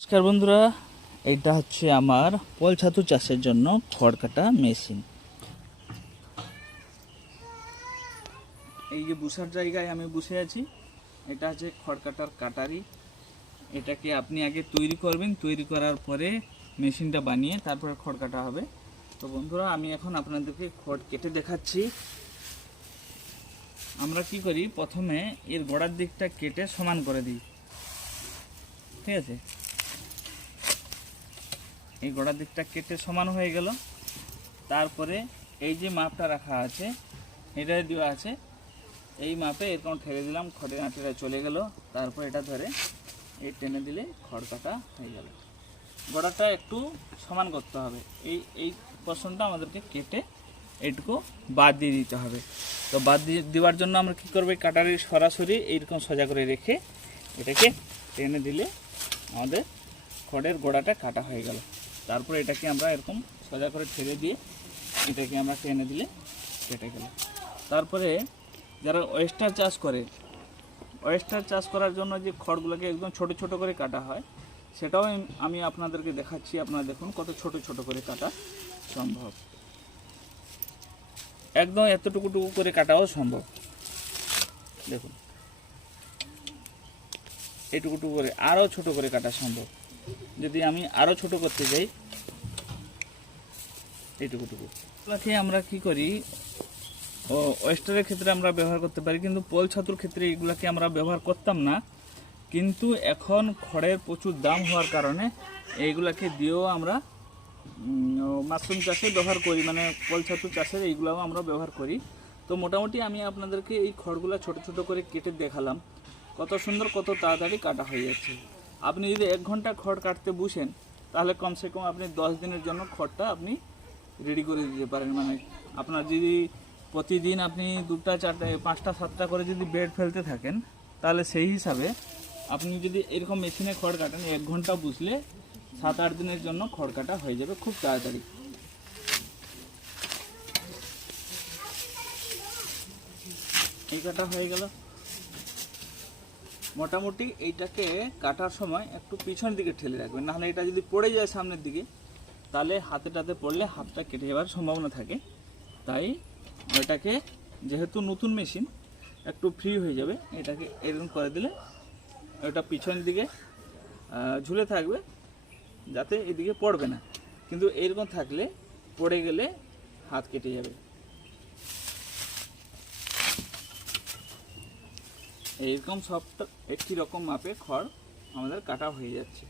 নমস্কার বন্ধুরা, এটা হচ্ছে আমার ফল ছাতু চাষের জন্য খড় কাটা মেশিন। এই যে বসার জায়গায় আমি বসে আছি, এটা হচ্ছে খড় কাটার কাটারি। এটাকে আপনি আগে তৈরি করবেন, তৈরি করার পরে মেশিনটা বানিয়ে তারপরে খড় কাটা হবে। তো বন্ধুরা, আমি এখন আপনাদেরকে খড় কেটে দেখাচ্ছি। আমরা কি করি, প্রথমে এর গোড়ার দিকটা কেটে সমান করে দিই, ঠিক আছে। এই গোড়ার দিকটা কেটে সমান হয়ে গেল। তারপরে এই যে মাপটা রাখা আছে, এটা দেওয়া আছে, এই মাপে এরকম ঠেলে দিলাম, খড়ের আঁটিটা চলে গেল। তারপর এটা ধরে এই টেনে দিলে খড় কাটা হয়ে গেল। গোড়াটা একটু সমান করতে হবে, এই পোর্শনটা আমাদেরকে কেটে এইটুকু বাদ দিয়ে দিতে হবে। তো বাদ দিয়ে দেওয়ার জন্য আমরা কী করবো, কাটারি সরাসরি এইরকম সোজা করে রেখে এটাকে টেনে দিলে আমাদের খড়ের গোড়াটা কাটা হয়ে গেল। তারপরে এটাকে আমরা এরকম সোজা করে ঠেলে দিয়ে এটাকে আমরা টেনে দিলে কেটে গেল। তারপরে যারা ওয়েস্টার চাষ করে, ওয়েস্টার চাষ করার জন্য যে খড়গুলোকে একদম ছোট ছোট করে কাটা হয়, সেটাও আমি আপনাদেরকে দেখাচ্ছি। আপনারা দেখুন কত ছোট ছোট করে কাটা সম্ভব, একদম এতটুকুটুকু করে কাটাও সম্ভব। দেখুন এইটুকুটুকু করে আরও ছোট করে কাটা সম্ভব। যদি আমি আরও ছোট করতে যাই, এইটুকুটুকু আমরা কি করি, ওয়েস্টারের ক্ষেত্রে আমরা ব্যবহার করতে পারি, কিন্তু পোল ছাতুর ক্ষেত্রে এগুলাকে আমরা ব্যবহার করতাম না। কিন্তু এখন খড়ের প্রচুর দাম হওয়ার কারণে এইগুলাকে দিয়েও আমরা মাশরুম চাষে ব্যবহার করি, মানে পোল ছাতু চাষের এইগুলাও আমরা ব্যবহার করি। তো মোটামুটি আমি আপনাদেরকে এই খড়গুলো ছোট ছোট করে কেটে দেখালাম, কত সুন্দর, কত তাড়াতাড়ি কাটা হয়ে যাচ্ছে। আপনি যদি 1 ঘন্টা খড় কাটতে বসেন, তাহলে কমসে কম আপনি 10 দিনের জন্য খড়টা আপনি রেডি করে দিতে পারেন। মানে আপনার যদি প্রতিদিন আপনি 2টা 4টা 5টা 7টা করে যদি বেড ফেলতে থাকেন, তাহলে সেই হিসাবে আপনি যদি এরকম মেশিনে খড় কাটেন, 1 ঘন্টা বসলে 7-8 দিনের জন্য খড় কাটা হয়ে যাবে খুব তাড়াতাড়ি। এই কাটা হয়ে গেল। মোটামুটি এইটাকে কাটার সময় একটু পিছন দিকে ঠেলে রাখবেন, নাহলে এটা যদি পড়ে যায় সামনের দিকে, তাহলে হাতেটাতে পড়লে হাতটা কেটে যাওয়ার সম্ভাবনা থাকে। তাই এটাকে, যেহেতু নতুন মেশিন, একটু ফ্রি হয়ে যাবে, এটাকে এরকম করে দিলে এটা পিছন দিকে ঝুলে থাকবে, যাতে এদিকে পড়বে না। কিন্তু এরকম থাকলে পড়ে গেলে হাত কেটে যাবে। এইরকম সবটা একই রকম মাপে খড় আমাদের কাটা হয়ে যাচ্ছে।